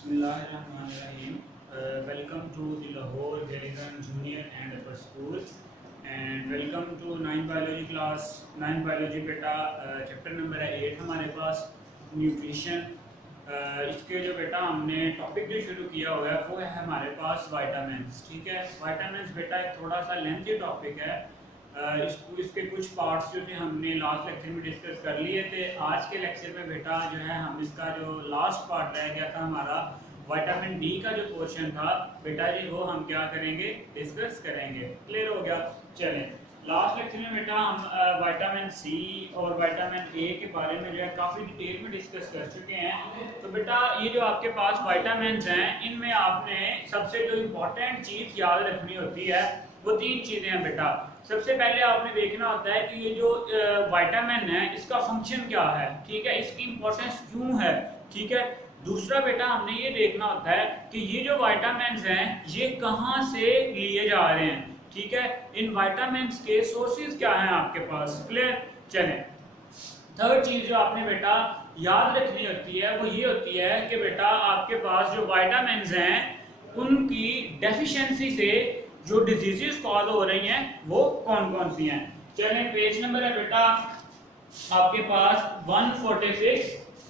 Bismillahirrahmanirrahim. Welcome to the Lahore Gilligan Junior and Upper School and welcome to 9 biology class. 9 biology बेटा chapter number है 8 हमारे पास nutrition. इसके जो बेटा हमने टॉपिक जो शुरू किया हुआ है वो है हमारे पास विटामिन्स। ठीक है, विटामिन्स बेटा एक थोड़ा सा लेंथी टॉपिक है। इसके कुछ पार्ट्स जो थे हमने लास्ट लेक्चर में डिस्कस कर लिए थे। आज के लेक्चर में बेटा जो है हम इसका जो लास्ट पार्ट रह गया था हमारा विटामिन डी का जो पोर्शन था बेटा जी वो हम क्या करेंगे, डिस्कस करेंगे। क्लियर हो गया? चलें, लास्ट लेक्चर में बेटा हम विटामिन सी और विटामिन ए के बारे में जो है काफ़ी डिटेल में डिस्कस कर चुके हैं। तो बेटा ये जो आपके पास विटामिन्स हैं इनमें आपने सबसे जो इम्पोर्टेंट चीज़ याद रखनी होती है वो 3 चीज़ें हैं बेटा। सबसे पहले आपने देखना होता है कि ये जो विटामिन है इसका फंक्शन क्या है, ठीक है, इसकी इंपॉर्टेंस क्यों है, ठीक है। दूसरा बेटा हमने ये देखना होता है कि ये जो विटामिन्स हैं ये कहाँ से लिए जा रहे हैं, ठीक है, इन विटामिन्स के सोर्सेज क्या हैं आपके पास। क्लियर? चलें, थर्ड चीज़ जो आपने बेटा याद रखनी होती है वो ये होती है कि बेटा आपके पास जो विटामिन्स हैं उनकी डेफिशिएंसी से जो डिजीजेस कॉज हो रही हैं वो कौन कौन सी हैं। चलें, पेज नंबर है बेटा आपके पास 146,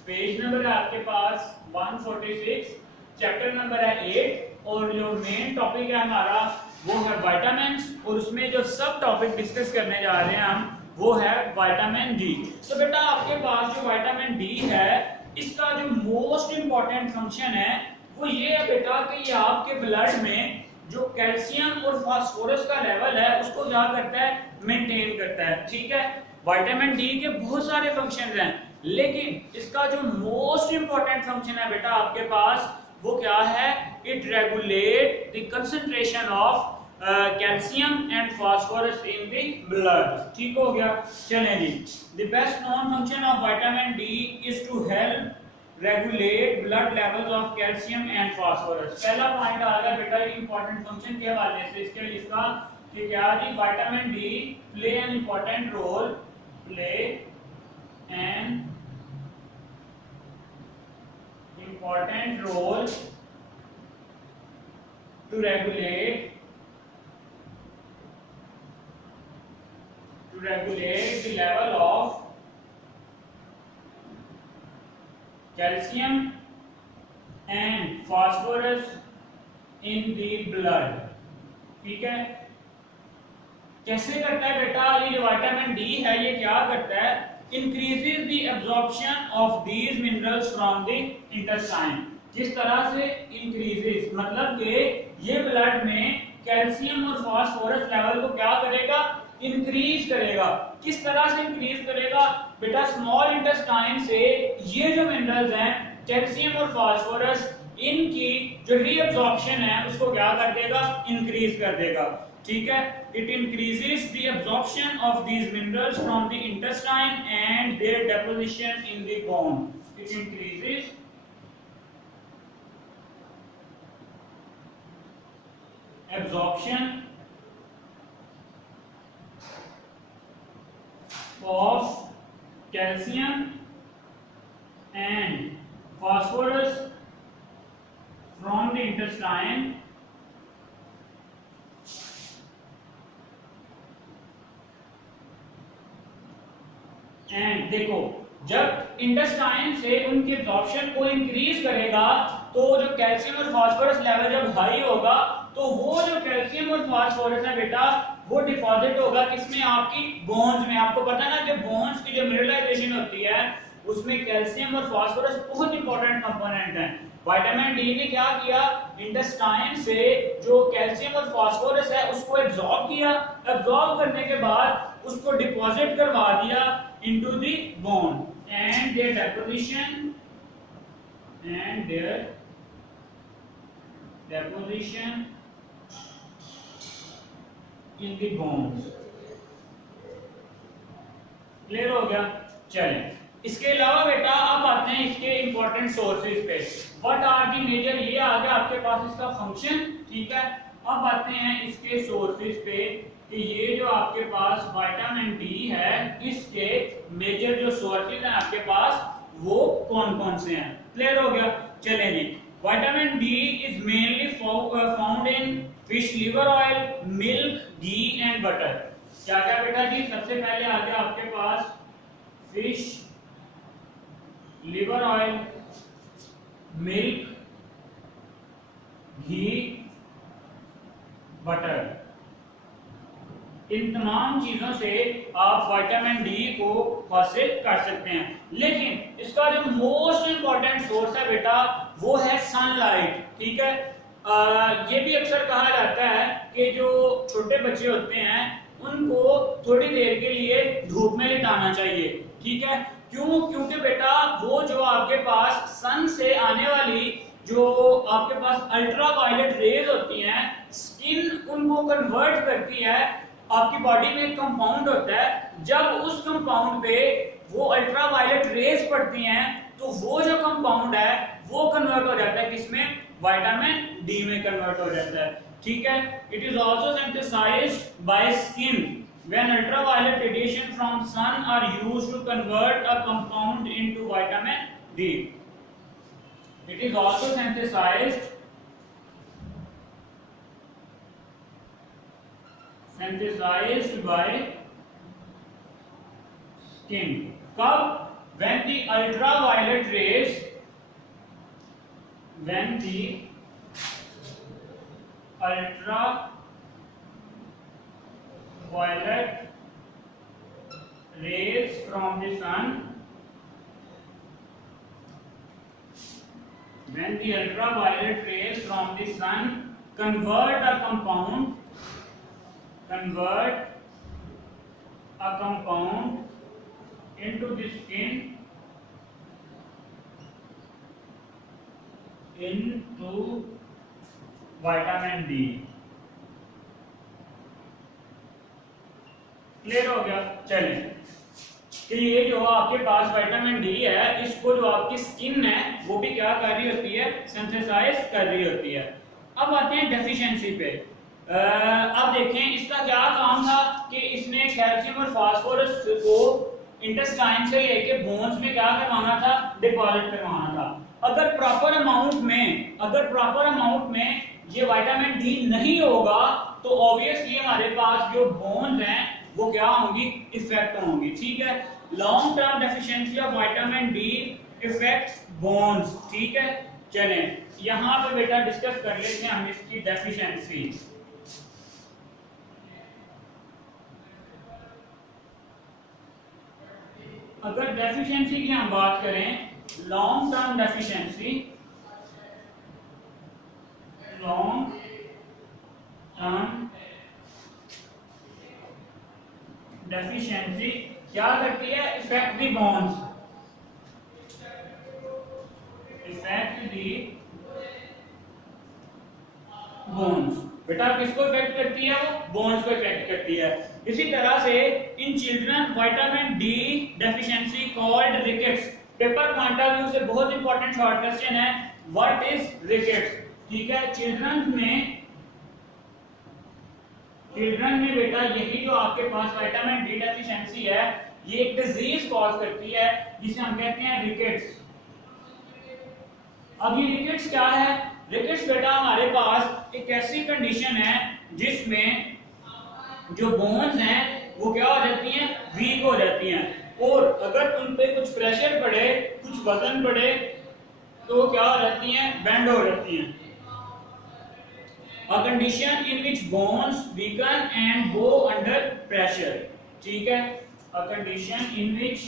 पेज नंबर है आपके पास 146, चैप्टर नंबर है 8 और जो मेन टॉपिक है हमारा वो है विटामिन्स और उसमें जो सब टॉपिक डिस्कस करने जा रहे हैं हम वो है विटामिन डी। तो बेटा आपके पास जो विटामिन डी है इसका जो मोस्ट इंपॉर्टेंट फंक्शन है वो ये है बेटा कि ये आपके ब्लड में जो कैल्शियम और फास्फोरस का लेवल है उसको क्या करता है, मेंटेन करता है। ठीक है, विटामिन डी के बहुत सारे फंक्शंस हैं लेकिन इसका जो मोस्ट इंपॉर्टेंट फंक्शन है बेटा आपके पास वो क्या है, it regulate the concentration of calcium and phosphorus in the blood. ठीक हो गया? चलें जी, the best known function of vitamin D is to help regulate blood levels of calcium and phosphorus. पहला पॉइंट आ गया बेटा इंपॉर्टेंट फंक्शन के हवाले से इसके लिए इसका कि क्या जी, vitamin D play an important role, play an important role to regulate the level of calcium and phosphorus in the blood। ठीक है, कैसे करता है बेटा ये जो विटामिन डी है ये क्या करता है, increases the absorption of these minerals from the intestine। जिस तरह से increases मतलब कि ये ब्लड में कैल्शियम और फास्फोरस लेवल को क्या करेगा, इंक्रीज करेगा। किस तरह से इंक्रीज करेगा बेटा, स्मॉल इंटेस्टाइन से ये जो मिनरल्स हैं कैल्शियम और फास्फोरस इनकी जो रीअब्जॉर्प्शन है उसको क्या कर देगा, इंक्रीज कर देगा। ठीक है, it increases the absorption of these minerals from the intestine and their deposition in the bone. It increases absorption of calcium and phosphorus from the intestine and देखो जब इंटेस्टाइन से उनके एब्जॉर्प्शन को इंक्रीज करेगा तो जो कैल्शियम और phosphorus level जब हाई होगा तो वो जो कैल्शियम और फास्फोरस है बेटा वो डिपॉजिट होगा किसमें, आपकी बोन्स में। आपको पता है ना कि बोन्स की जो मिनरलाइजेशन होती है उसमें कैल्शियम और फास्फोरस बहुत इंपॉर्टेंट कंपोनेंट हैं। विटामिन डी ने क्या किया, इंटेस्टाइन से जो कैल्शियम और फास्फोरस है उसको एब्जॉर्ब किया, एब्जॉर्ब करने के बाद उसको डिपॉजिट करवा दिया into the bone and their deposition in the bone. Clear हो गया? चलें, इसके अलावा बेटा अब आते हैं इसके इंपॉर्टेंट सोर्सेज पे। व्हाट आर दी मेजर, ये आ गया आपके पास इसका फंक्शन। ठीक है, अब आते हैं इसके सोर्सेज पे कि ये जो आपके पास विटामिन डी है इसके मेजर जो सोर्सेज हैं आपके पास वो कौन कौन से हैं। क्लियर हो गया? चलें जी, vitamin D is mainly found in fish liver oil, milk, ghee and butter. क्या क्या बेटा जी? सबसे पहले आ गया आपके पास fish, liver oil, milk, ghee, butter. इन तमाम चीजों से आप विटामिन डी को हासिल कर सकते हैं, लेकिन इसका जो मोस्ट इंपॉर्टेंट सोर्स है बेटा वो है सनलाइट। ठीक है, ये भी अक्सर कहा जाता है कि जो छोटे बच्चे होते हैं उनको थोड़ी देर के लिए धूप में लिटाना चाहिए। ठीक है, क्यों? क्योंकि बेटा वो जो आपके पास सन से आने वाली जो आपके पास अल्ट्रा वायलेट रेज होती हैं, स्किन उनको कन्वर्ट करती है। आपकी बॉडी में एक कंपाउंड होता है, जब उस कंपाउंड पे वो अल्ट्रा वायलेट रेज पड़ती हैं तो वो जो कंपाउंड है वो कन्वर्ट हो जाता है किसमें? विटामिन डी में कन्वर्ट हो जाता है। ठीक है, it is also synthesized by skin when ultraviolet radiation from sun are used to convert a compound into vitamin D. It is also synthesized by skin. कब? When the ultraviolet rays from the sun, when the ultraviolet rays from the sun convert a compound into the skin into vitamin D. Clear हो गया? चलिए कि ये जो आपके पास vitamin D है इसको जो आपकी स्किन है वो भी क्या कर रही होती है? सिंथेसाइज कर रही होती है। अब आते हैं डेफिशिएंसी पे। अब देखें इसका क्या काम था कि इसने कैल्शियम और फास्फोरस को इंटेस्टाइन से लेके बोन्स में क्या करवाना था? डिपॉजिट करवाना था। अगर प्रॉपर अमाउंट में ये विटामिन डी नहीं होगा तो ऑब्वियसली हमारे पास जो बोन्स हैं वो क्या होंगी? इफेक्ट होंगी। ठीक है, long term deficiency of vitamin D effects bones. ठीक है, चलें यहां पे बेटा डिस्कस कर लेते हैं हम इसकी डेफिशिएंसी। अगर डेफिशिएंसी की हम बात करें, लॉन्ग टर्म डेफिशिएंसी क्या करती है? इफेक्ट दी बोन्स, बेटा किसको इफेक्ट करती है? वो बोन्स को इफेक्ट करती है। इसी तरह से in children vitamin D deficiency called rickets. Paper point of view से बहुत इंपॉर्टेंट शॉर्ट क्वेश्चन है, व्हाट इज रिकेट्स? ठीक है, चिल्ड्रन में बेटा यही जो आपके पास विटामिन डी डेफिशिएंसी है ये एक डिजीज कॉज करती है जिसे हम कहते हैं रिकेट्स। अब ये रिकेट्स क्या है? रिकेट्स बेटा हमारे पास एक ऐसी कंडीशन है जिसमें जो बोन्स हैं वो क्या हो जाती हैं? वीक हो जाती हैं, और अगर उन पे कुछ प्रेशर पड़े, कुछ वजन पड़े तो क्या हो जाती हैं? बेंड हो जाती हैं। A condition in which bones weaken and go under pressure. ठीक है, a condition in which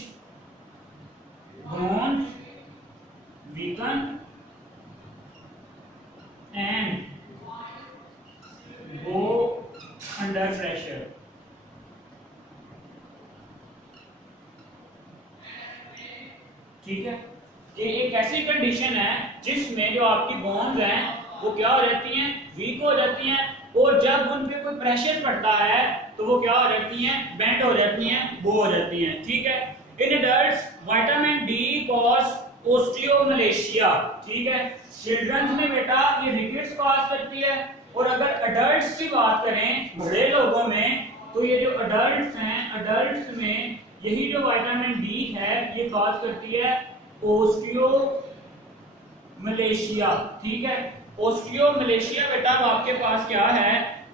bones weaken and go under pressure. ठीक है, ये एक ऐसी कंडीशन है जिसमें जो आपकी बोन्स हैं वो क्या हो जाती हैं? वीक हो जाती हैं, और जब उन पे कोई प्रेशर पड़ता है तो वो क्या हो जाती हैं? बेंड हो जाती हैं, बो हो जाती हैं। ठीक है, in adults vitamin D cause osteomalacia. ठीक है, चिल्ड्रंस में बेटा ये रिकेट्स कॉज करती है, और अगर एडल्ट्स की बात करें बड़े लोगों में तो ये जो एडल्ट्स हैं, एडल्ट्स में यही जो विटामिन डी है ये कॉज करती है ओस्टियो मलेशिया, ठीक है। ओस्टियोमलेशिया बेटा आपके पास क्या है,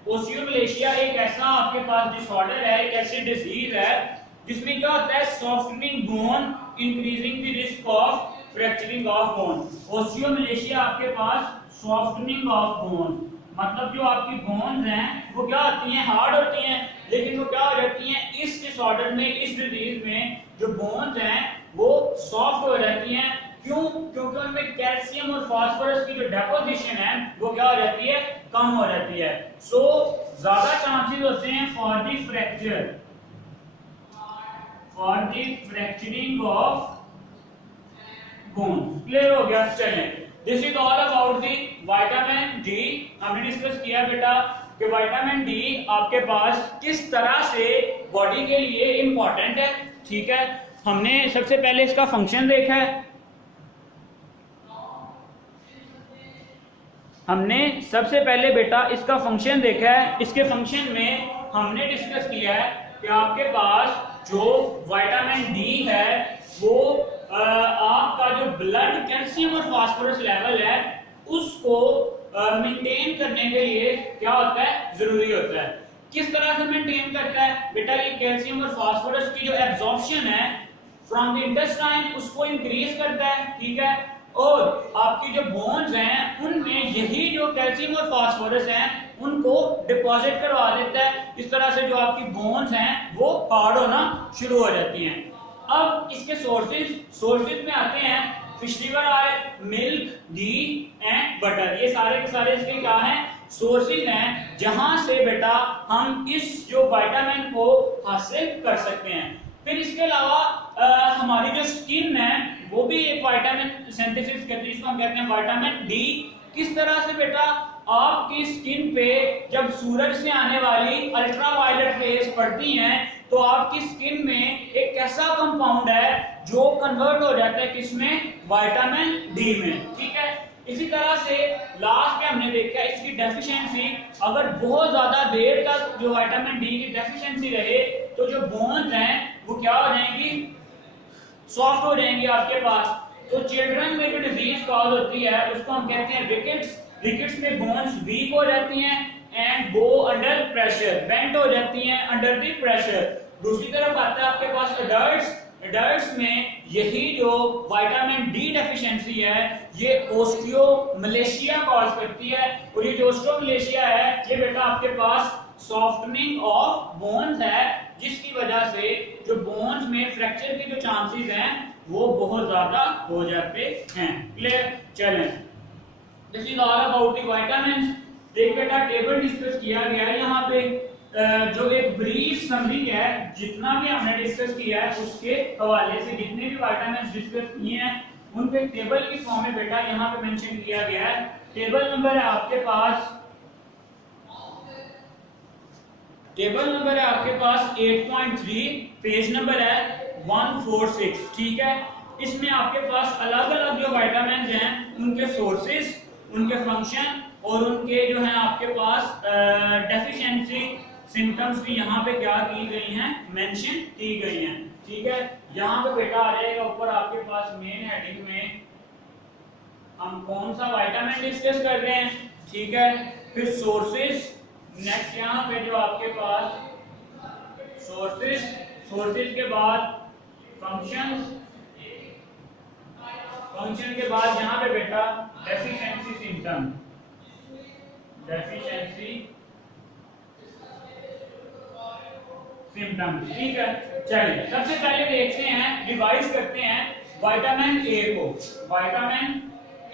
ओस्टियोमलेशिया एक ऐसा आपके पास डिसऑर्डर है, एक ऐसी डिजीज है जिसमें क्या होता है, softening bone, increasing the risk of fracturing of bone. Osteomalacia आपके पास सॉफ्टनिंग ऑफ बोन, मतलब जो आपकी बोन्स हैं वो क्या होती हैं, हार्ड होती हैं, लेकिन वो क्या हो जाती हैं इस डिसऑर्डर में, इस डिजीज में जो बोन्स हैं वो सॉफ्ट हो जाती हैं। क्यों? क्योंकि उनमें कैल्शियम और फास्फोरस की जो डेपोजिशन है वो क्या हो जाती है, कम हो जाती है। सो ज्यादा चांसेस होते हैं for the fracture, for the fracturing of bones. Clear हो गया? चलें, this is all about the vitamin D. हमने डिस्कस किया बेटा कि विटामिन डी आपके पास किस तरह से बॉडी के लिए इंपॉर्टेंट है, ठीक है। हमने सबसे पहले इसका फंक्शन देखा है, हमने सबसे पहले बेटा इसका फंक्शन देखा है। इसके फंक्शन में हमने डिस्कस किया है कि आपके पास जो विटामिन डी है वो आपका जो ब्लड कैल्शियम और फास्फोरस लेवल है उसको मेंटेन करने के लिए क्या होता है, जरूरी होता है। किस तरह से मेंटेन करता है बेटा, ये कैल्शियम और फास्फोरस की जो एब्जॉर्प्शन है फ्रॉम द इंटेस्टाइन उसको इंक्रीज करता है, ठीक है। और आपकी जो बोन्स हैं उनमें यही जो कैल्शियम और फास्फोरस हैं उनको डिपॉजिट करवा देता है। इस तरह से जो आपकी बोन्स हैं वो हार्ड होना शुरू हो जाती हैं। अब इसके सोर्सेज में आते हैं, fish liver oil, milk, ghee and butter, ये सारे के सारे इसके क्या हैं, सोर्सेज हैं जहां से बेटा हम इस जो विटामिन को हासिल कर सकते हैं। फिर इसके अलावा हमारी जो स्किन है वो भी एक विटामिन सिंथेसिस करती है, जिसको हम कहते हैं विटामिन डी। किस तरह से बेटा, आपकी स्किन पे जब सूरज से आने वाली अल्ट्रावायलेट रेज पड़ती हैं तो आपकी स्किन में एक ऐसा कंपाउंड है जो कन्वर्ट हो जाता है किसमें, विटामिन डी में, ठीक है। इसी तरह से लास्ट में हमने देखा इसकी डेफिशिएंसी, अगर बहुत ज्यादा देर तक जो विटामिन डी की डेफिशिएंसी रहे तो जो बोन्स हैं वो क्या हो जाएंगी, सॉफ्ट हो जाएंगी आपके पास। तो चिल्ड्रन में जो डिजीज कॉज होती है उसको हम कहते हैं रिकेट्स। रिकेट्स में बोन्स वीक हो जाती हैं and go under pressure, bent हो जाती हैं अंडर द प्रेशर। दूसरी तरफ आता है आपके पास एडल्ट्स में यही जो विटामिन डी डेफिशिएंसी है ये ओस्टियोमलेशिया कॉज करती है। और ये जो ओस्टियोमलेशिया है ये बेटा आपके पास सॉफ्टनिंग ऑफ बोन्स है, जिसकी वजह से जो बोन्स में फ्रैक्चर के जो चांसेस हैं वो बहुत ज्यादा हो जाते हैं। क्लियर? चलें, this is all about the vitamins. एक बेटा टेबल डिस्कस किया गया है यहाँ पे, जो एक ब्रीफ समरी है जितना भी हमने डिस्कस किया है उसके हवाले से जितने भी विटामिन्स डिस्कस किए हैं उनके टेबल की फॉर्म में बेटा यहाँ पे मेंशन किया गया है। टेबल नंबर है आपके पास, टेबल नंबर है आपके पास 8.3, पेज नंबर है 146, ठीक है। इसमें आपके पास अलग अलग जो विटामिन्स हैं उनके सोर्सेज, उनके फंक्शन और उनके जो है आपके पास डेफिशिएंसी सिम्टम्स भी यहाँ पे क्या की गई हैं, मेंशन की गई हैं, ठीक है। यहाँ पे बेटा आ जाएगा ऊपर आपके पास मेन हेडिंग में हम कौन सा विटामिन डिस्कस कर रहे हैं, ठीक है। फिर सोर्सेज, नेक्स्ट यहाँ पे जो आपके पास सोर्सेज के बाद फंक्शंस, फंक्शन के बाद यहाँ पे बेटा डेफिशिएंसी सिम्टम, डेफिशिएंसी सिम्टम्स, ठीक है। चलिए सबसे पहले देखते हैं, रिवाइज करते हैं विटामिन ए को। विटामिन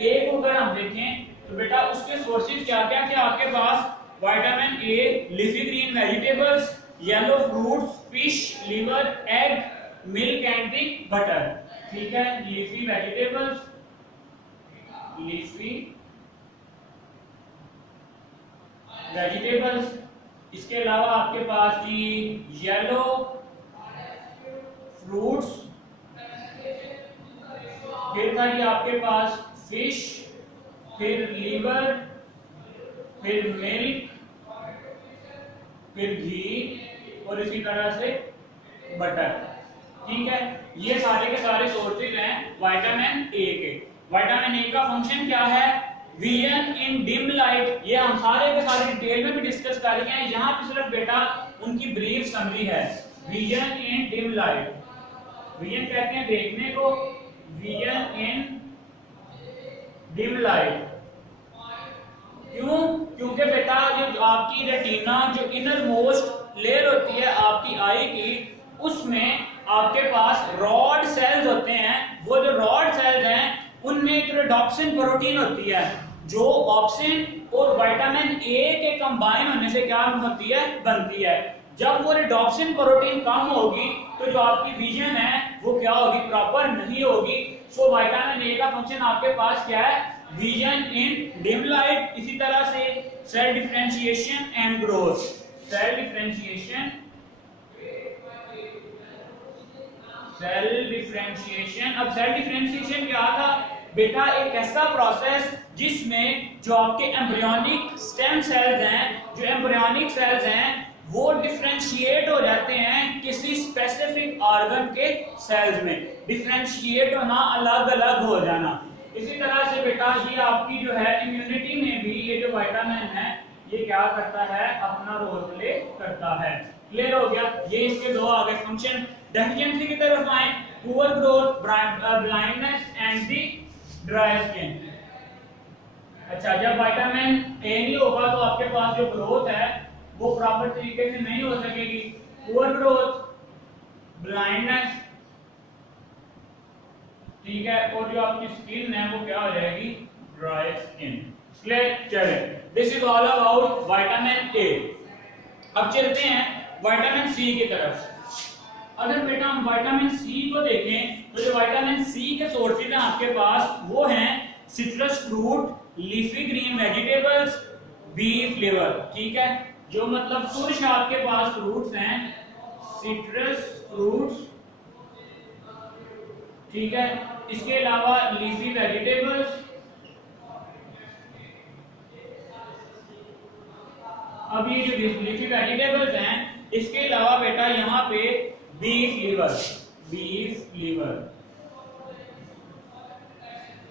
ए को अगर हम देखें तो बेटा उसके सोर्सेज क्या क्या थे आपके पास, vitamin A leafy green vegetables, yellow fruits, fish, liver, egg, milk and the butter, ठीक है। लीफी वेजिटेबल्स, लीफी वेजिटेबल्स, इसके अलावा आपके पास जी येलो फ्रूट्स, फिर था जी आपके पास फिश, फिर लीवर, फिर मिल्क, फिर घी और इसी तरह से बटर, ठीक है। ये सारे के सारे सोर्सेज हैं विटामिन ए के। विटामिन ए का फंक्शन क्या है? Vision in dim light. ये हम सारे के सारे डिटेल में भी डिस्कस कर रहे हैं, यहाँ पे सिर्फ बेटा उनकी ब्रीफ समरी है। Vision in dim light, vision कहते हैं देखने को, विजन इन डिम लाइट। क्यों? क्योंकि बेटा जो आपकी रेटिना, जो इनर मोस्ट लेयर होती है आपकी आई की, उसमें आपके पास रॉड सेल्स होते हैं। वो जो रॉड सेल्स हैं उनमें एक रेडॉक्सिन प्रोटीन होती है, जो ऑप्सिन और विटामिन ए के कंबाइन होने से क्या होती है? बनती है। जब वो रेडॉक्सिन प्रोटीन कम होगी तो जो आपकी विजन है वो क्या होगी? प्रॉपर नहीं होगी। सो विटामिन ए का फंक्शन आपके पास क्या है? Vision in dim light. इसी तरह से cell differentiation and growth, cell differentiation, cell differentiation. अब सेल डिफरेंशिएशन क्या था बेटा? एक ऐसा प्रोसेस जिसमें जो आपके एम्ब्रियोनिक स्टेम सेल्स हैं, जो एम्ब्रियोनिक सेल्स हैं, वो डिफरेंशिएट हो जाते हैं किसी स्पेसिफिक ऑर्गन के सेल्स में। डिफरेंशिएट होना, अलग अलग हो जाना। इसी तरह से बेटा ये आपकी जो है इम्यूनिटी में भी ये जो विटामिन है ये क्या करता है? अपना रोल प्ले करता है। क्लियर हो गया? ये इसके दो आगे फंक्शन। डेफिशिएंसी की तरफ आए, poor growth, blindness and the dry skin. अच्छा, जब विटामिन ए नहीं होगा तो आपके पास जो ग्रोथ है वो प्रॉपर तरीके से नहीं हो सकेगी। पुअर ग्रोथ, ब्लाइंडनेस, ठीक है, और जो आपकी स्किन है वो क्या हो जाएगी? Dry skin. क्लियर? चले, this is all about vitamin A. अब चलते हैं विटामिन सी की तरफ। अगर बेटा हम विटामिन सी को देखें तो जो विटामिन सी के सोर्सेज हैं आपके पास वो हैं citrus fruit, leafy green vegetables, B flavour. ठीक है, जो मतलब कुछ आपके पास फ्रूट्स हैं, सिट्रस फ्रूट्स, ठीक है, इसके अलावा लीफी वेजिटेबल्स। अब ये जो लीफी वेजिटेबल्स हैं इसके अलावा बेटा यहाँ पे बीफ लीवर, बीफ लीवर।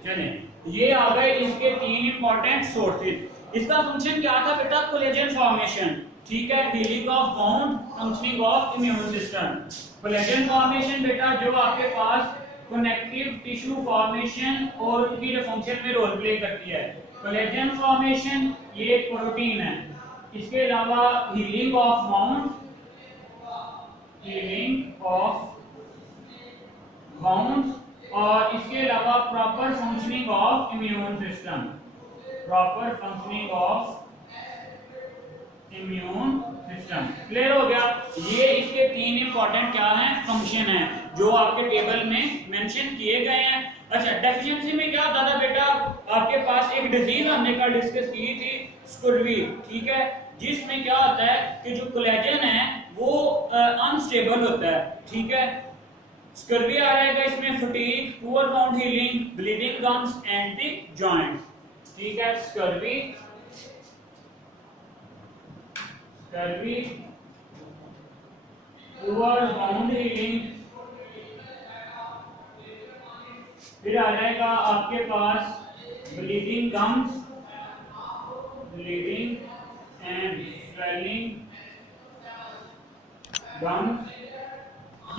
चलिए, ये आ गए इसके तीन इंपॉर्टेंट सोर्सेज। इसका फंक्शन क्या था बेटा? कोलेजन फॉर्मेशन, ठीक है, healing of bone, functioning of immune system. Collagen formation बेटा जो आपके पास कनेक्टिव टिश्यू फॉर्मेशन और उनकी जो फंक्शन में रोल प्ले करती है। कोलेजन फॉर्मेशन ये एक प्रोटीन है। इसके अलावा healing of bound, healing of bounds, और इसके अलावा proper functioning of immune system, proper functioning of immune system. Clear हो गया? ये इसके तीन इंपॉर्टेंट क्या हैं? फंक्शन हैं जो आपके टेबल में मेंशन किए गए हैं। अच्छा, डेफिशिएंसी में क्या होता था बेटा? आपके पास एक डिजीज हमने कल डिस्कस की थी, स्कर्वी, ठीक है, जिसमें क्या होता है कि जो कोलेजन है वो अनस्टेबल होता है। ठीक है, स्कर्वी आ जाएगा इसमें, fatigue, poor wound healing, bleeding gums and the joints. ठीक है, scurvy, scurvy, poor wound healing, फिर आ जाएगा आपके पास bleeding gums, bleeding and swelling gums.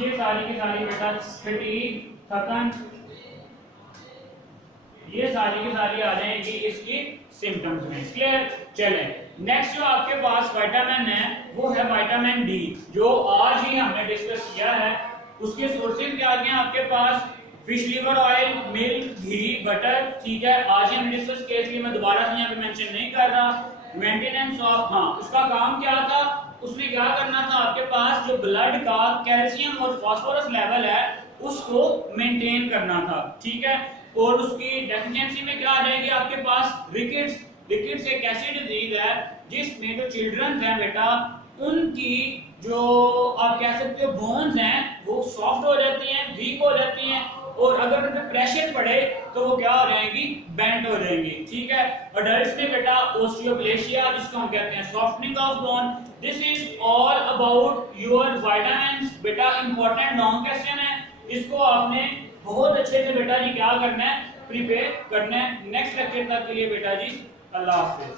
ये सारी की सारी बेटा फटीग, थकन, ये सारी की सारी आ जाएंगी इसकी सिम्टम्स में। क्लियर? चलें, नेक्स्ट जो आपके पास विटामिन है वो है विटामिन डी, जो आज ही हमने डिस्कस किया है। उसके सोर्सेज क्या हैं आपके पास? Fish liver oil, milk, ghee, butter. ठीक है, आज ही हमने डिस्कस किया, इसलिए मैं दोबारा से यहाँ पे मेंशन नहीं कर रहा। मेंटेनेंस ऑफ, हाँ, उसका काम क्या था? उसने क्या करना था? आपके पास जो ब्लड का कैल्शियम और फास्फोरस लेवल है उसको मेंटेन करना था। ठीक है, और उसकी डेफिशिएंसी में क्या आ जाएगी आपके पास? रिकेट्स। रिकेट्स एक ऐसी डिजीज है जिसमें जो चिल्ड्रन हैं बेटा उनकी जो आप कह सकते हो बोन्स हैं वो सॉफ्ट हो जाती हैं, वीक हो जाती हैं, और अगर उन पे प्रेशर पड़े तो वो क्या हो जाएंगी? बेंड हो जाएंगी। ठीक है, अडल्ट्स में बेटा ओस्टियोप्लेशिया, जिसको हम कहते हैं softening of bone. This is all about your vitamins. बेटा इंपॉर्टेंट लॉन्ग क्वेश्चन है, इसको आपने बहुत अच्छे से बेटा जी क्या करना है? प्रिपेयर करना है। नेक्स्ट लेक्चर तक के लिए बेटा जी अल्लाह हाफिज।